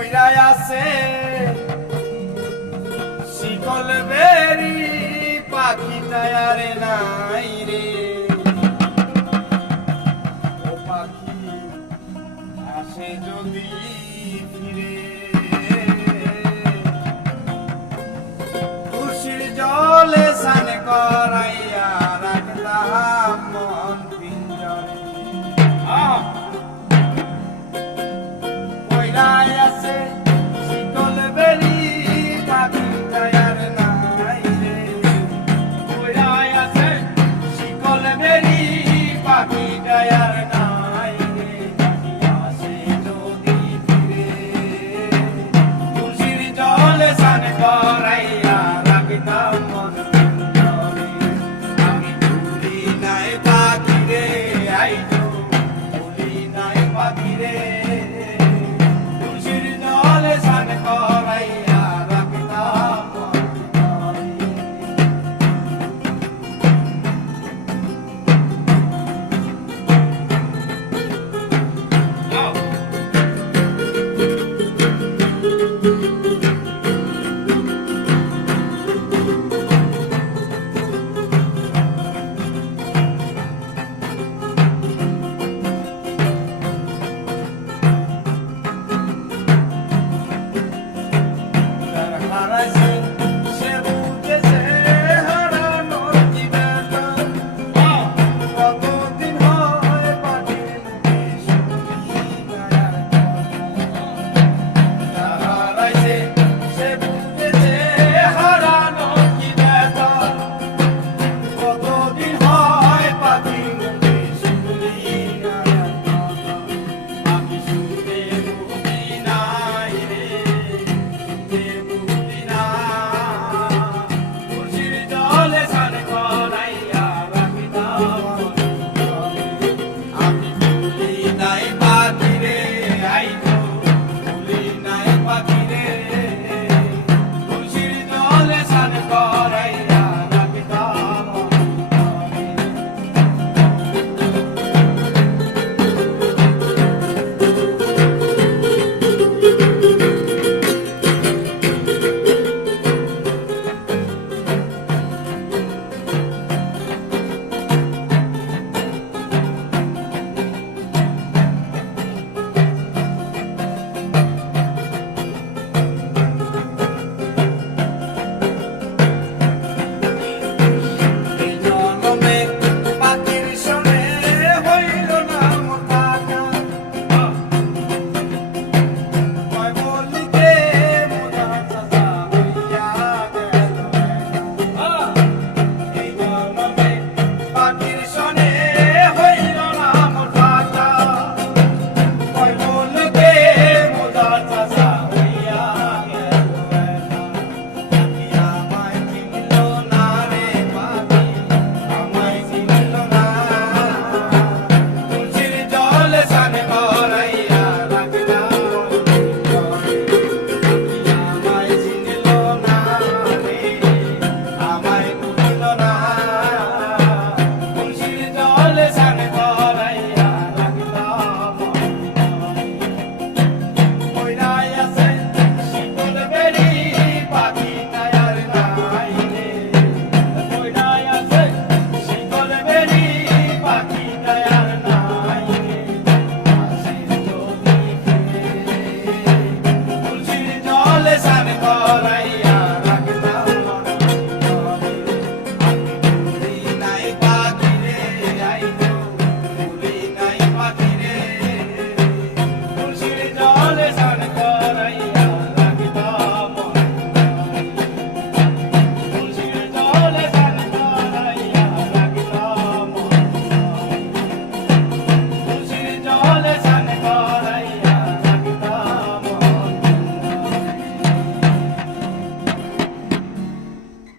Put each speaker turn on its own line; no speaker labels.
পইরাই আছে। শিকল বেরি পাখি তায়ারে না।